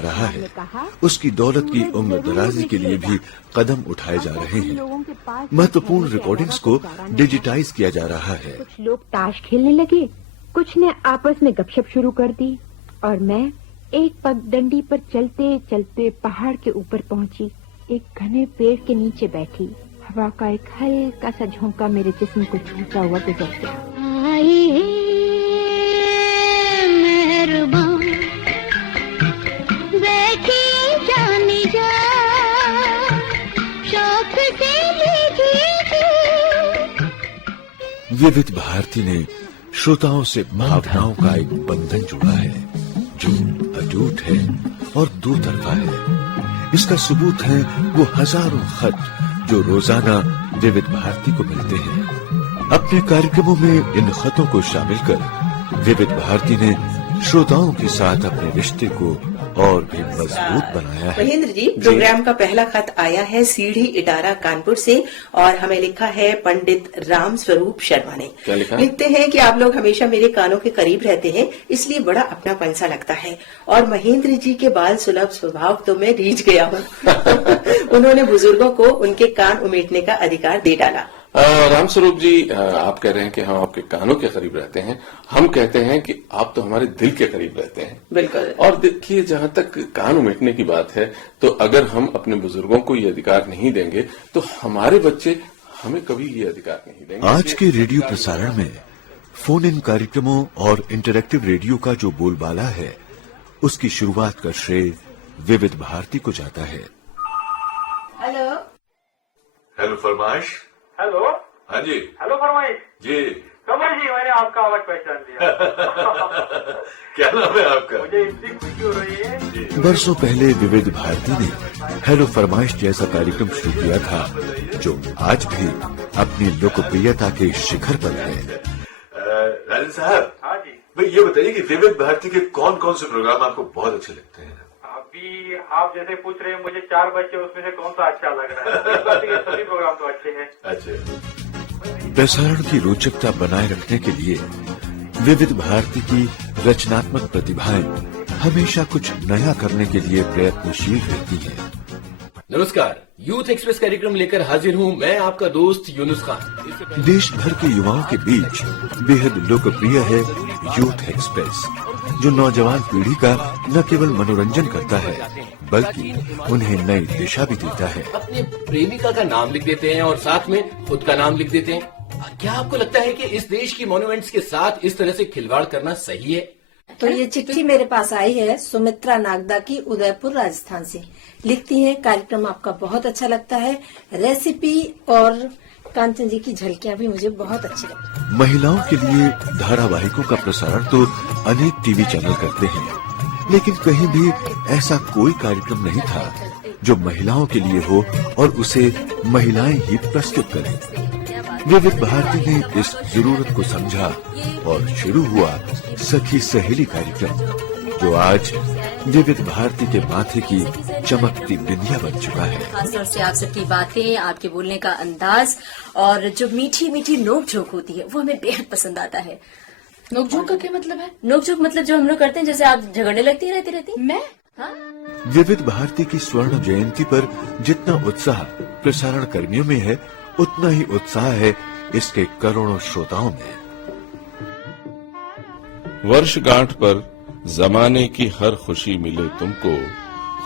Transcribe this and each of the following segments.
रहा है, उसकी दौलत की उम्र दराजी के लिए भी कदम उठाए जा रहे हैं। महत्वपूर्ण रिकॉर्डिंग्स को डिजिटाइज किया जा रहा है। कुछ लोग ताश खेलने लगे, कुछ ने आपस में गपशप शुरू कर दी और मैं एक पगडंडी पर चलते चलते पहाड़ के ऊपर पहुंची। एक घने पेड़ के नीचे बैठी। हवा का एक हल्का सा झोंका मेरे जिस्म को छूता हुआ गुजर गया। विविध भारती ने श्रोताओं से भावनाओं का एक बंधन जोड़ा है जो अटूट है और दो तरफा है। इसका सबूत है वो हजारों खत जो रोजाना विविध भारती को मिलते हैं। अपने कार्यक्रमों में इन खतों को शामिल कर विविध भारती ने श्रोताओं के साथ अपने रिश्ते को और भी मजबूत बनाया है। महेंद्र जी, प्रोग्राम का पहला खत आया है सीढ़ी इटारा कानपुर से और हमें लिखा है पंडित राम स्वरूप शर्मा ने। क्या लिखा? लिखते हैं कि आप लोग हमेशा मेरे कानों के करीब रहते हैं, इसलिए बड़ा अपनापन सा लगता है और महेंद्र जी के बाल सुलभ स्वभाव तो मैं रीझ गया हूँ। उन्होंने बुजुर्गों को उनके कान उमेटने का अधिकार दे डाला। रामस्वरूप जी, आप कह रहे हैं कि हम आपके कानों के करीब रहते हैं, हम कहते हैं कि आप तो हमारे दिल के करीब रहते हैं। बिल्कुल। और देखिए, जहां तक कान उमेटने की बात है, तो अगर हम अपने बुजुर्गों को ये अधिकार नहीं देंगे तो हमारे बच्चे हमें कभी ये अधिकार नहीं देंगे। आज के रेडियो प्रसारण में फोन इन कार्यक्रमों और इंटरैक्टिव रेडियो का जो बोलबाला है, उसकी शुरुआत का श्रेय विविध भारती को जाता है। हेलो हेलो फरमाइश। हेलो। हाँ जी। हेलो फरमाइश जी। कमर जी, मैंने आपका आवाज पहचान लिया। क्या नाम है आपका? मुझे इतनी खुशी हो रही है। बरसों पहले विविध भारती ने हेलो फरमाइश जैसा कार्यक्रम शुरू किया था जो आज भी अपनी लोकप्रियता के शिखर पर है। राजन साहब। हाँ जी। भाई ये बताइए कि विविध भारती के कौन कौन से प्रोग्राम आपको बहुत अच्छे लगते हैं? अभी आप जैसे पूछ रहे हैं, मुझे 4 बच्चे, उसमें से कौन सा अच्छा लग रहा है? सभी प्रोग्राम तो अच्छे हैं। अच्छा। प्रसारण की रोचकता बनाए रखने के लिए विविध भारती की रचनात्मक प्रतिभाएं हमेशा कुछ नया करने के लिए प्रयत्नशील रहती हैं। नमस्कार, यूथ एक्सप्रेस कार्यक्रम लेकर हाजिर हूँ मैं, आपका दोस्त यूनुस खान। देश भर के युवाओं के बीच बेहद लोकप्रिय है यूथ एक्सप्रेस, जो नौजवान पीढ़ी का न केवल मनोरंजन करता है बल्कि उन्हें नई दिशा भी देता है। अपने प्रेमिका का नाम लिख देते हैं और साथ में खुद का नाम लिख देते हैं। क्या आपको लगता है कि इस देश की मॉन्यूमेंट्स के साथ इस तरह से खिलवाड़ करना सही है? तो ये चिट्ठी मेरे पास आई है सुमित्रा नागदा की, उदयपुर राजस्थान से। लिखती है, कार्यक्रम आपका बहुत अच्छा लगता है, रेसिपी और कांचन जी की झलकियां भी मुझे बहुत अच्छी लगती है। महिलाओं के लिए धारावाहिकों का प्रसारण तो अनेक टीवी चैनल करते हैं, लेकिन कहीं भी ऐसा कोई कार्यक्रम नहीं था जो महिलाओं के लिए हो और उसे महिलाएं ही प्रस्तुत करें। विविध भारती ने इस जरूरत को समझा और शुरू हुआ सखी सहेली कार्यक्रम, जो आज विविध भारती के माथे की चमकती बिंदिया बन चुका है। खासतौर से आप सबकी बातें, आपके बोलने का अंदाज और जो मीठी मीठी नोक झोंक होती है वो हमें बेहद पसंद आता है। नोक झोंक का क्या मतलब है? नोक झोंक मतलब जो हम लोग करते हैं, जैसे आप झगड़ने लगती रहती मैं? हाँ? विविध भारती की स्वर्ण जयंती पर जितना उत्साह प्रसारण कर्मियों में है, उतना ही उत्साह है इसके करोड़ों श्रोताओं में। वर्षगांठ पर जमाने की हर खुशी मिले तुमको,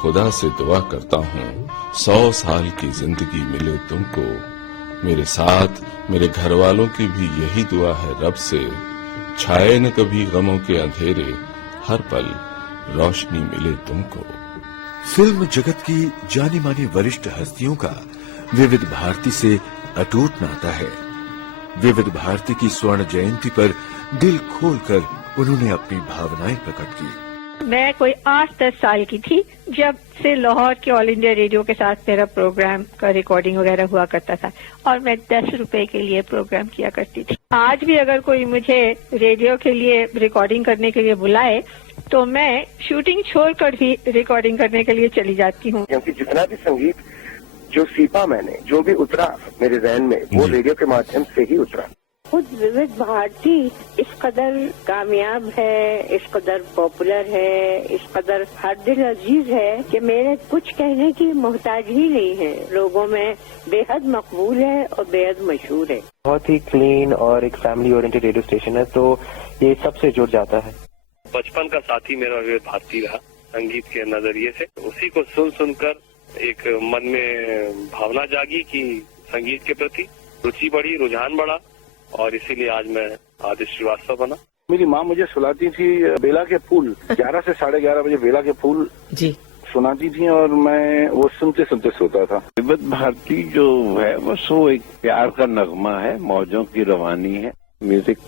खुदा से दुआ करता हूँ 100 साल की जिंदगी मिले तुमको। मेरे साथ मेरे घर वालों की भी यही दुआ है रब से, छाए न कभी गमों के अंधेरे, हर पल रोशनी मिले तुमको। फिल्म जगत की जानी मानी वरिष्ठ हस्तियों का विविध भारती से अटूट नाता है। विविध भारती की स्वर्ण जयंती पर दिल खोलकर उन्होंने अपनी भावनाएं प्रकट की। मैं कोई 8-10 साल की थी जब से लाहौर के ऑल इंडिया रेडियो के साथ मेरा प्रोग्राम का रिकॉर्डिंग वगैरह हुआ करता था और मैं 10 रुपए के लिए प्रोग्राम किया करती थी। आज भी अगर कोई मुझे रेडियो के लिए रिकॉर्डिंग करने के लिए बुलाए तो मैं शूटिंग छोड़कर भी रिकॉर्डिंग करने के लिए चली जाती हूँ। क्योंकि जितना भी संगीत जो सीपा मैंने, जो भी उतरा मेरे जहन में, वो रेडियो के माध्यम से ही उतरा। खुद विविध भारती इस कदर कामयाब है, इस कदर पॉपुलर है, इस कदर हर दिल अजीज है कि मेरे कुछ कहने की मोहताज ही नहीं है। लोगों में बेहद मकबूल है और बेहद मशहूर है। बहुत ही क्लीन और एक फैमिली ओरिएंटेड रेडियो स्टेशन है, तो ये सबसे जुड़ जाता है। बचपन का साथी मेरा विविध भारती रहा संगीत के नजरिए से। उसी को सुन सुनकर एक मन में भावना जागी कि संगीत के प्रति रुचि बढ़ी, रुझान बढ़ा और इसीलिए आज मैं आदित्य श्रीवास्तव बना। मेरी माँ मुझे सुलाती थी बेला के फूल, 11 से 11:30 बजे बेला के फूल जी सुनाती थी और मैं वो सुनते सुनते सोता था। विविध भारती जो है बस वो एक प्यार का नगमा है, मौजों की रवानी है। म्यूजिक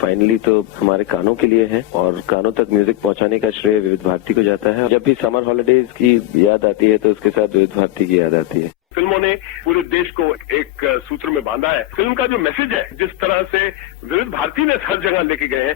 फाइनली तो हमारे कानों के लिए है और कानों तक म्यूजिक पहुंचाने का श्रेय विविध भारती को जाता है। जब भी समर हॉलिडेज की याद आती है तो उसके साथ विविध भारती की याद आती है। फिल्मों ने पूरे देश को एक सूत्र में बांधा है। फिल्म का जो मैसेज है, जिस तरह से विविध भारती ने हर जगह लेके गए हैं,